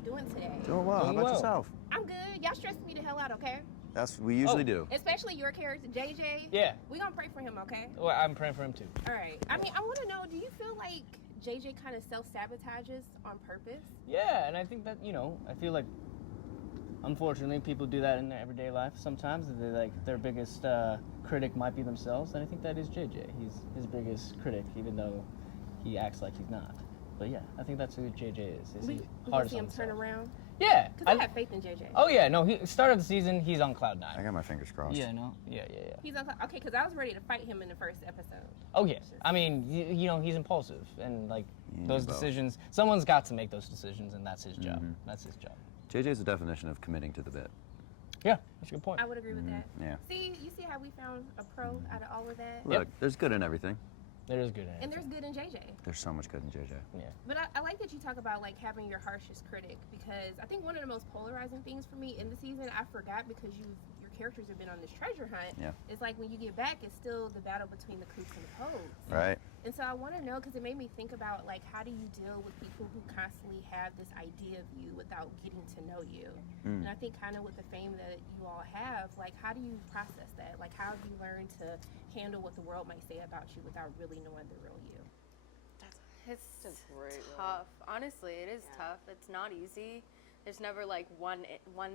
y'all doing today? Doing well. How about yourself? I'm good. Y'all stress me the hell out, okay? We usually do. Especially your character, JJ. Yeah. We gonna pray for him, okay? Well, I'm praying for him too. All right. I mean, I want to know, do you feel like JJ kind of self-sabotages on purpose? Yeah, and I think that, I feel like, unfortunately, people do that in their everyday life sometimes. Their biggest critic might be themselves, and I think that is JJ. He's his biggest critic, even though he acts like he's not. But yeah, I think that's who JJ is. We see him turn around? Yeah. Because I have faith in JJ. Oh yeah, no, start of the season, he's on cloud 9. I got my fingers crossed. Yeah, no? Yeah. He's on okay, because I was ready to fight him in the first episode. Oh yeah. I mean, he's impulsive, and those decisions, someone's got to make those decisions, and that's his job. Mm-hmm. That's his job. JJ's the definition of committing to the bit. Yeah, that's a good point. I would agree with that. Yeah. See, you see how we found a pro out of all of that? Look, there's good in everything. There is good in it. And there's good in JJ. There's so much good in JJ. Yeah. But I like that you talk about having your harshest critic, because I think one of the most polarizing things for me in the season, I forgot because your characters have been on this treasure hunt. Yeah. It's like when you get back, it's still the battle between the Coops and the Pogues. Right. And so I want to know, because it made me think about how do you deal with people who constantly have this idea of you without getting to know you? And I think kind of with the fame that you all have, how do you process that? How have you learned to handle what the world might say about you without really knowing the real you? It's tough. Honestly, it is tough. It's not easy. There's never one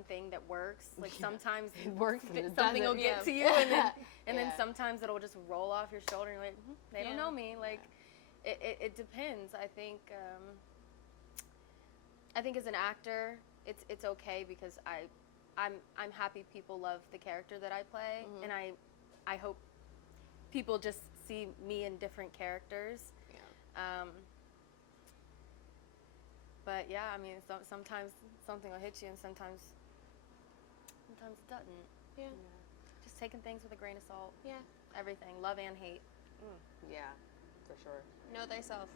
thing that works. Sometimes it works, something will get to you, and then sometimes it'll just roll off your shoulder. And you're like, they don't know me. It depends. I think as an actor, it's okay because I'm happy people love the character that I play, and I hope people just see me in different characters. Yeah. But yeah, I mean, sometimes something will hit you, and sometimes it doesn't. Yeah. Just taking things with a grain of salt. Yeah. Everything, love and hate. Yeah, for sure. Know thyself.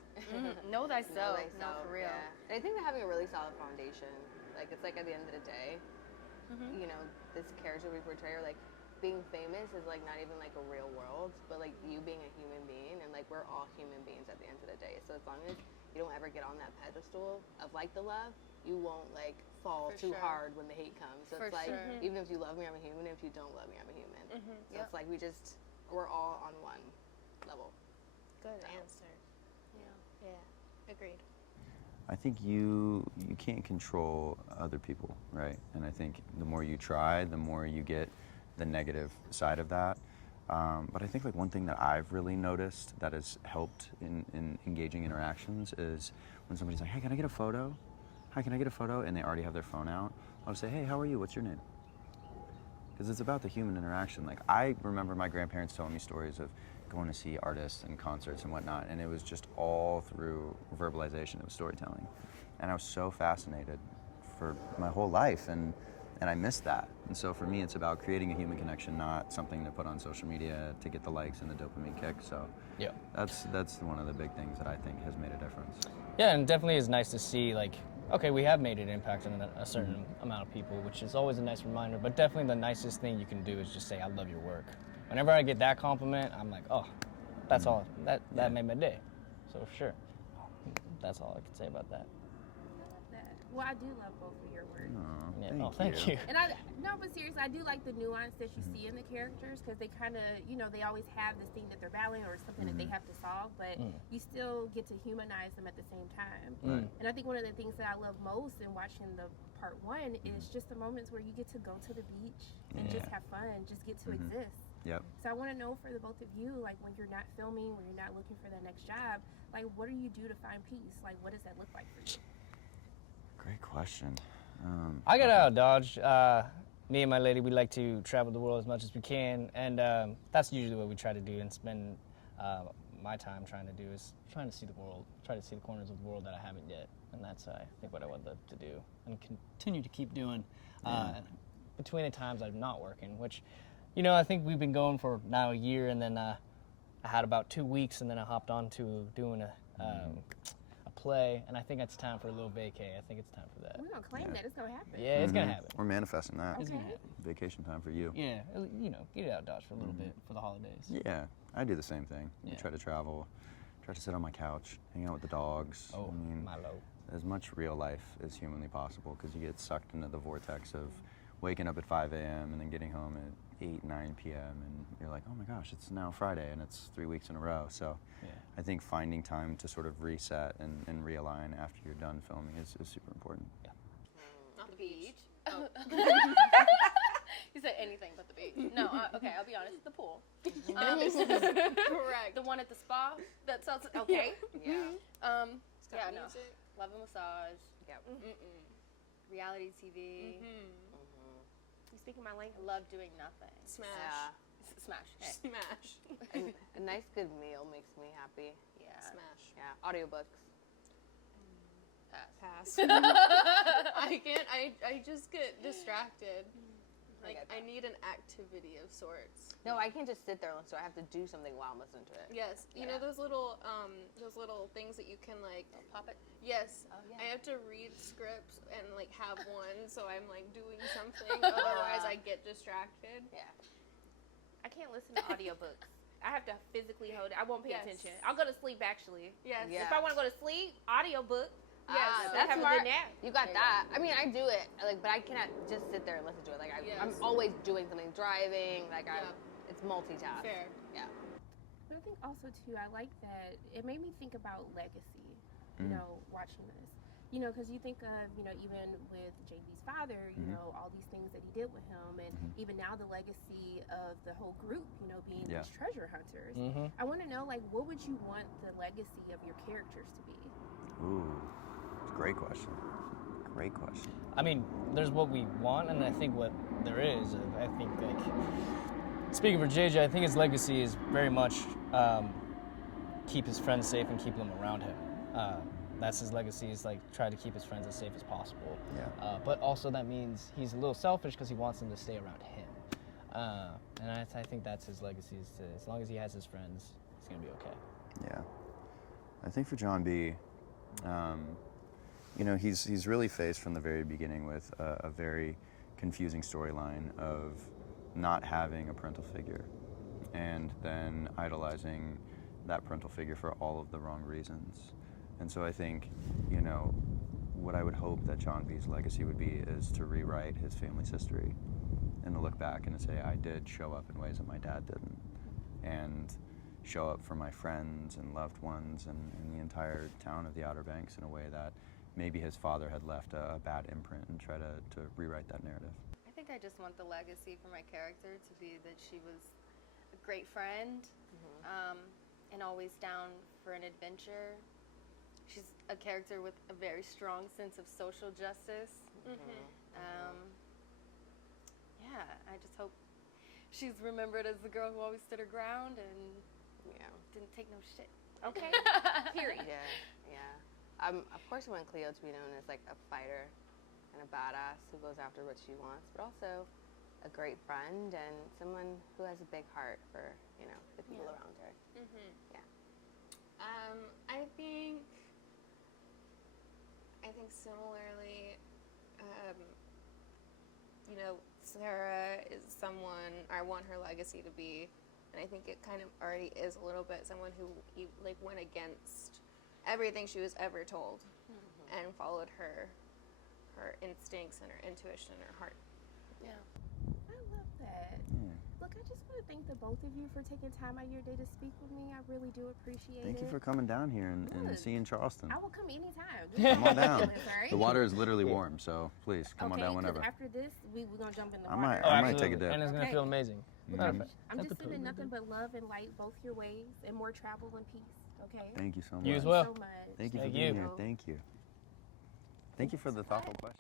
Know thyself. No, for real. Yeah. And I think that having a really solid foundation, it's at the end of the day, this character we portray, or being famous is not even a real world, but you being a human being, and we're all human beings at the end of the day. So as long as you don't ever get on that pedestal of the love, you won't fall too hard when the hate comes. So it's even if you love me, I'm a human. If you don't love me, I'm a human. So it's we're all on one level. Good answer. Yeah. Agreed. I think you can't control other people, right? And I think the more you try, the more you get the negative side of that. But I think one thing that I've really noticed that has helped in engaging interactions is when somebody's like, hey, can I get a photo? Hi, can I get a photo? And they already have their phone out. I'll say, hey, how are you? What's your name? Because it's about the human interaction. I remember my grandparents telling me stories of going to see artists and concerts and whatnot, and it was just all through verbalization. It was storytelling. And I was so fascinated for my whole life, and I missed that. And so for me, it's about creating a human connection, not something to put on social media to get the likes and the dopamine kick. So yeah, that's one of the big things that I think has made a difference. Yeah, and definitely is nice to see okay, we have made an impact on a certain amount of people, which is always a nice reminder. But definitely the nicest thing you can do is just say, I love your work. Whenever I get that compliment, I'm like, oh, that's all. That made my day. So sure, that's all I can say about that. Well, I do love both of your work. Thank you. And but seriously, I do like the nuance that you see in the characters, because they kind of, they always have this thing that they're battling or something that they have to solve, but you still get to humanize them at the same time. And I think one of the things that I love most in watching the part 1 is just the moments where you get to go to the beach and just have fun, just get to exist. Yep. So I want to know for the both of you, when you're not filming, when you're not looking for the next job, what do you do to find peace? What does that look like for you? Great question. I got out of Dodge. Me and my lady, we like to travel the world as much as we can, and that's usually what we try to do and spend my time trying to do, is trying to see the world, try to see the corners of the world that I haven't yet, and that's I think what I would love to do and continue to keep doing between the times I'm not working, which, I think we've been going for now a year, and then I had about 2 weeks, and then I hopped on to doing a play, and I think it's time for a little vacay. I think it's time for that. We're going to claim that. It's going to happen. Yeah, it's going to happen. We're manifesting that. Okay. It's going to happen. Vacation time for you. Yeah, get it out of Dodge for a little bit for the holidays. Yeah, I do the same thing. Yeah. I try to travel, try to sit on my couch, hang out with the dogs. Oh, Milo. as much real life as humanly possible, because you get sucked into the vortex of waking up at 5 a.m. and then getting home at 8, 9 p.m. and you're like, oh my gosh, it's now Friday and it's 3 weeks in a row. So I think finding time to sort of reset and realign after you're done filming is super important. Yeah. Not the beach. Oh. You said anything but the beach. No, okay, I'll be honest. The pool. Correct. The one at the spa. That sounds okay. Yeah. It's got No. music. Love a massage. Yep. Reality TV. You speaking my I language? love doing nothing. Smash. Yeah. Smash. Hey. Smash. A nice good meal makes me happy. Yeah. Smash. Yeah. Audiobooks. Pass. Pass. I can't. I just get distracted. Like get I that. need an activity of sorts. No, I can't just sit there, so I have to do something while I'm listening to it. Yes, you know those little things that you can like Pop it. Yes, Oh, yeah. I have to read scripts and like have one, so I'm like doing something. Otherwise, I get distracted. Yeah. I can't listen to audiobooks. I have to physically hold it. I won't pay Yes. attention. I'll go to sleep actually. Yes. Yeah. If I want to go to sleep, audiobook. Yes. That's have a smart. good nap. You got that. I mean, I do it, like, but I cannot just sit there and listen to it. Like, I'm Yes. always doing something, driving. Like, Yeah. it's multitask. Fair. Yeah. But I think also too, I like that it made me think about legacy. You know, watching this. You know, because you think of, you know, even with JB's father, you know, all these things that he did with him, and even now the legacy of the whole group, you know, being these treasure hunters. I want to know, like, what would you want the legacy of your characters to be? Ooh, it's a great question. Great question. I mean, there's what we want, and I think what there is. I think, like, speaking for JJ, I think his legacy is very much keep his friends safe and keep them around him. That's his legacy, is like try to keep his friends as safe as possible. Yeah. But also that means he's a little selfish because he wants them to stay around him. And I think that's his legacy, is to, as long as he has his friends, he's gonna be okay. Yeah. I think for John B., you know, he's really faced from the very beginning with a very confusing storyline of not having a parental figure and then idolizing that parental figure for all of the wrong reasons. And so I think, you know, what I would hope that John B.'s legacy would be is to rewrite his family's history and to look back and to say, I did show up in ways that my dad didn't, and show up for my friends and loved ones and the entire town of the Outer Banks in a way that maybe his father had left a bad imprint, and try to rewrite that narrative. I think I just want the legacy for my character to be that she was a great friend, and always down for an adventure. She's a character with a very strong sense of social justice. Yeah, I just hope she's remembered as the girl who always stood her ground and didn't take no shit. Okay. Period. Yeah. Of course, I want Cleo to be known as like a fighter and a badass who goes after what she wants, but also a great friend and someone who has a big heart for, you know, the people around her. Yeah. I think similarly, you know, Sarah is someone I want her legacy to be, and I think it kind of already is a little bit, someone who like went against everything she was ever told and followed her instincts and her intuition and her heart. Yeah. I love that. Look, I just want to thank the both of you for taking time out of your day to speak with me. I really do appreciate it. Thank you for coming down here and Good. seeing Charleston. I will come anytime. Come on down. Right? The water is literally warm, so please come on down 'cause whenever. after this, we're going to jump in the I water. might- I might take a dip. And it's gonna Okay. feel amazing. Perfect. I'm just sending nothing but love and light both your ways, and more travel and peace. Okay. Thank you so much. You as well. So much. Thank you for Thank being you. here. Thank you. Thank you for the thoughtful question.